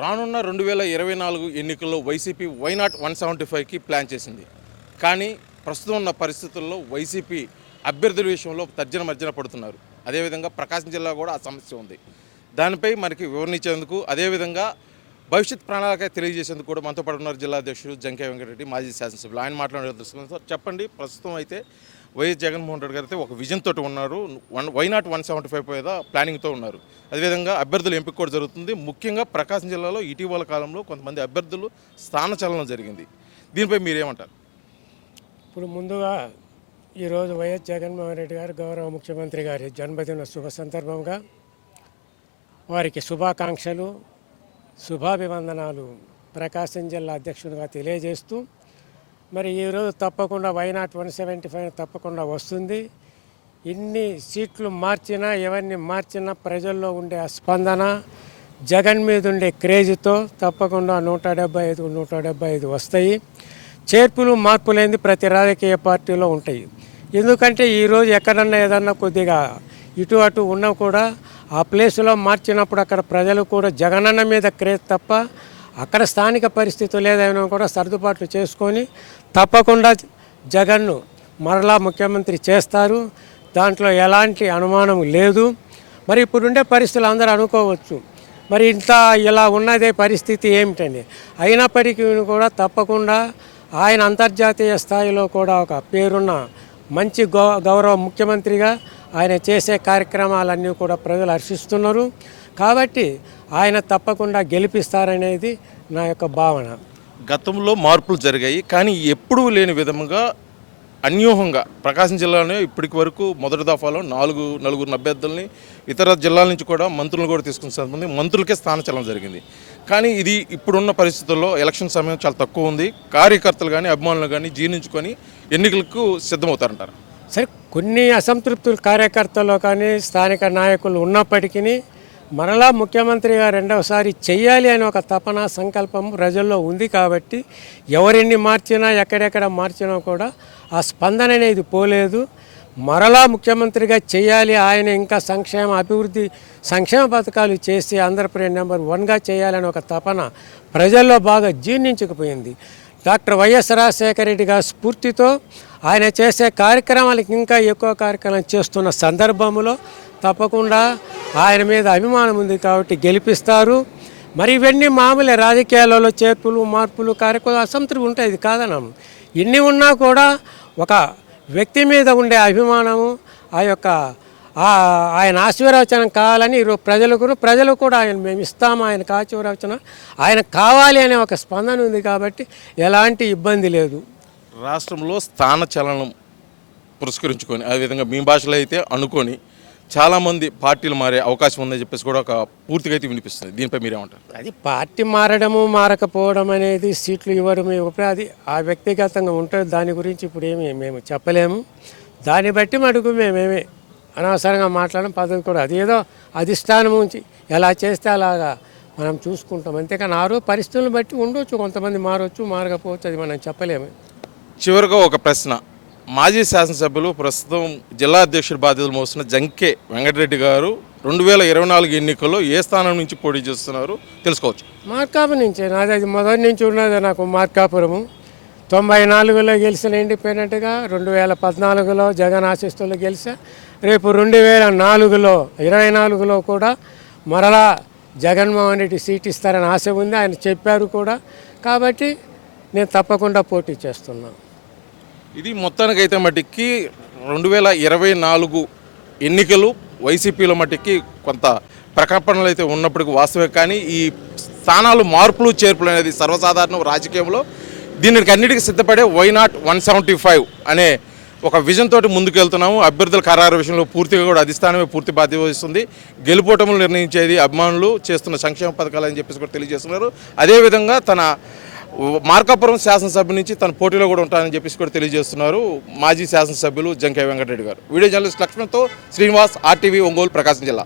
రానున్న 2024 ఎన్నికల్లో YCP why not 175కి plan చేసింది. కానీ ప్రస్తుతం ఉన్న పరిస్థితుల్లో వైసీపీ అభ్యర్థుల విషయంలో తర్జన మర్జన పడుతున్నారు. అదేవిధంగా ప్రకాశం జిల్లా కూడా ఆ సమస్య ఉంది. దానిపై మనకి వివరించేందుకు, అదేవిధంగా భవిష్యత్ ప్రణాళిక తెలియజేసేందుకు కూడా మనతో పాటు ఉన్నారు జిల్లా అధ్యక్షుడు జంకే వెంకటరెడ్డి, మాజీ శాసనసభ్యులు. ఆయన మాట్లాడే సార్ చెప్పండి, ప్రస్తుతం అయితే వైఎస్ జగన్మోహన్ రెడ్డి గారు అయితే ఒక విజన్ తోటి ఉన్నారు. వైనాట్ 175 మీద ప్లానింగ్తో ఉన్నారు. అదేవిధంగా అభ్యర్థుల ఎంపిక కూడా జరుగుతుంది. ముఖ్యంగా ప్రకాశం జిల్లాలో ఇటీవల కాలంలో కొంతమంది అభ్యర్థులు స్థానచలనం జరిగింది. దీనిపై మీరేమంటారు? ఇప్పుడు ముందుగా ఈరోజు వైఎస్ జగన్మోహన్ రెడ్డి గారు గౌరవ ముఖ్యమంత్రి గారి జన్మదిన శుభ సందర్భంగా వారికి శుభాకాంక్షలు, శుభాభివందనాలు ప్రకాశం జిల్లా అధ్యక్షుడిగా తెలియజేస్తూ, మరి ఈరోజు తప్పకుండా వైనాట్ 175 తప్పకుండా వస్తుంది. ఇన్ని సీట్లు మార్చినా, ఎవరిని మార్చినా ప్రజల్లో ఉండే ఆ స్పందన, జగన్ మీద ఉండే క్రేజ్తో తప్పకుండా 175 వస్తాయి. చేర్పులు మార్పులేంది ప్రతి రాజకీయ పార్టీలో ఉంటాయి. ఎందుకంటే ఈరోజు ఎక్కడన్నా ఏదన్నా కొద్దిగా ఇటు అటు ఉన్నా కూడా ఆ ప్లేసులో మార్చినప్పుడు అక్కడ ప్రజలు కూడా జగనన్న మీద క్రేజ్ తప్ప అక్కడ స్థానిక పరిస్థితులు ఏదైనా కూడా సర్దుబాట్లు చేసుకొని తప్పకుండా జగన్ను మరలా ముఖ్యమంత్రి చేస్తారు. దాంట్లో ఎలాంటి అనుమానం లేదు. మరి ఇప్పుడుండే పరిస్థితులు అందరూ అనుకోవచ్చు, మరి ఇంత ఇలా ఉన్నదే పరిస్థితి ఏమిటండి. అయినప్పటికీ కూడా తప్పకుండా ఆయన అంతర్జాతీయ స్థాయిలో కూడా ఒక పేరున్న మంచి గౌరవ ముఖ్యమంత్రిగా ఆయన చేసే కార్యక్రమాలన్నీ కూడా ప్రజలు హర్షిస్తున్నారు. కాబట్టి ఆయన తప్పకుండా గెలిపిస్తారనేది నా యొక్క భావన. గతంలో మార్పులు జరిగాయి, కానీ ఎప్పుడూ లేని విధంగా అన్యూహంగా ప్రకాశం జిల్లాలో ఇప్పటికి వరకు మొదటి దఫాలో నలుగురు అభ్యర్థుల్ని ఇతర జిల్లాల నుంచి కూడా మంత్రులను కూడా తీసుకున్న సందర్భంగా మంత్రులకే స్థానచలనం జరిగింది. కానీ ఇది ఇప్పుడున్న పరిస్థితుల్లో ఎలక్షన్ సమయం చాలా తక్కువ ఉంది. కార్యకర్తలు కానీ అభిమానులు కానీ జీర్ణించుకొని ఎన్నికలకు సిద్ధమవుతారంటారు. సరే, కొన్ని అసంతృప్తులు కార్యకర్తల్లో కానీ స్థానిక నాయకులు ఉన్నప్పటికీ మరలా ముఖ్యమంత్రిగా రెండవసారి చెయ్యాలి అనే ఒక తపన, సంకల్పం ప్రజల్లో ఉంది. కాబట్టి ఎవరిని మార్చినా, ఎక్కడెక్కడ మార్చినా కూడా ఆ స్పందన అనేది పోలేదు. మరలా ముఖ్యమంత్రిగా చేయాలి, ఆయన ఇంకా సంక్షేమ పథకాలు చేసి ఆంధ్రప్రదేశ్ నెంబర్ 1గా చేయాలని ఒక తపన ప్రజల్లో బాగా జీర్ణించుకుపోయింది. డాక్టర్ వైఎస్ రాజశేఖర రెడ్డి గారి స్ఫూర్తితో ఆయన చేసే కార్యక్రమాలకు ఇంకా ఎక్కువ కార్యక్రమాలు చేస్తున్న సందర్భంలో తప్పకుండా ఆయన మీద అభిమానం ఉంది కాబట్టి గెలిపిస్తారు. మరి ఇవన్నీ మామూలే, రాజకీయాలలో చేర్పులు మార్పులు కార్యక్రమాలు అసంతృప్తి ఉంటాయి, ఇది కాదన్నాము. ఇన్ని ఉన్నా కూడా ఒక వ్యక్తి మీద ఉండే అభిమానము, ఆ యొక్క ఆయన ఆశీర్వచనం కావాలని ఈరోజు ప్రజలు కూడా ఆయన మేము ఇస్తాము, ఆయనకు ఆశీర్వచనం ఆయన కావాలి అనే ఒక స్పందన ఉంది. కాబట్టి ఎలాంటి ఇబ్బంది లేదు. రాష్ట్రంలో స్థానచలనం పురస్కరించుకొని, అదేవిధంగా మీ భాషలో అయితే అనుకొని చాలామంది పార్టీలు మారే అవకాశం ఉందని చెప్పేసి కూడా ఒక పూర్తిగా అయితే వినిపిస్తుంది. దీనిపై మీరేమంటారు? అది పార్టీ మారడము మారకపోవడం అనేది, సీట్లు ఇవ్వడం అది ఆ వ్యక్తిగతంగా ఉంటుంది. దాని గురించి ఇప్పుడు మేము చెప్పలేము. దాన్ని బట్టి మటుకు మేమేమి అనవసరంగా మాట్లాడడం పద్ధతి కూడా అది ఏదో అధిష్టానం నుంచి ఎలా చేస్తే అలాగా మనం చూసుకుంటాం. అంతేకాని ఆరో పరిస్థితులను బట్టి ఉండొచ్చు, కొంతమంది మారవచ్చు, మారకపోవచ్చు, అది మనం చెప్పలేము. చివరిగా ఒక ప్రశ్న, మాజీ శాసనసభ్యులు ప్రస్తుతం జిల్లా అధ్యక్షుడి బాధ్యతలు మోస్తున్న జంకే వెంకటరెడ్డి గారు 2024 ఎన్నికల్లో ఏ స్థానం నుంచి పోటీ చేస్తున్నారు తెలుసుకోవచ్చు? మార్కాపురం నుంచే. నాది అది మొదటి నుంచి ఉన్నది నాకు మార్కాపురము. 94లో గెలిచిన ఇండిపెండెంట్గా, 2014లో జగన్ ఆశీస్సులో గెలిచా. రేపు 2024లో కూడా మరలా జగన్మోహన్ రెడ్డి సీట్ ఇస్తారని ఆశ ఉంది, ఆయన చెప్పారు కూడా. కాబట్టి నేను తప్పకుండా పోటీ చేస్తున్నాను. ఇది మొత్తానికైతే మట్టికి 2024 ఎన్నికలు వైసీపీలో మట్టికి కొంత ప్రకంపనలు అయితే ఉన్నప్పటికీ వాస్తవే. కానీ ఈ స్థానాలు మార్పులు చేర్పులు అనేది సర్వసాధారణం రాజకీయంలో. దీనికి అన్నిటికీ సిద్ధపడే వైనాట్ 175 అనే ఒక విజన్ తోటి ముందుకు వెళ్తున్నాము. అభ్యర్థుల ఖరారు విషయంలో పూర్తిగా కూడా అధిష్టానమే పూర్తి బాధ్యత వహిస్తుంది. గెలుపోటములు నిర్ణయించేది అభిమానులు చేస్తున్న సంక్షేమ పథకాలు అని చెప్పేసి కూడా తెలియజేస్తున్నారు. అదేవిధంగా తన మార్కాపురం శాసనసభ నుంచి తన పోటీలో కూడా ఉంటానని చెప్పేసి కూడా తెలియజేస్తున్నారు మాజీ శాసనసభ్యులు జంకే వెంకటరెడ్డి గారు. వీడియో జర్నలిస్ట్ లక్ష్మణ్తో శ్రీనివాస్, RTV ఒంగోలు, ప్రకాశం జిల్లా.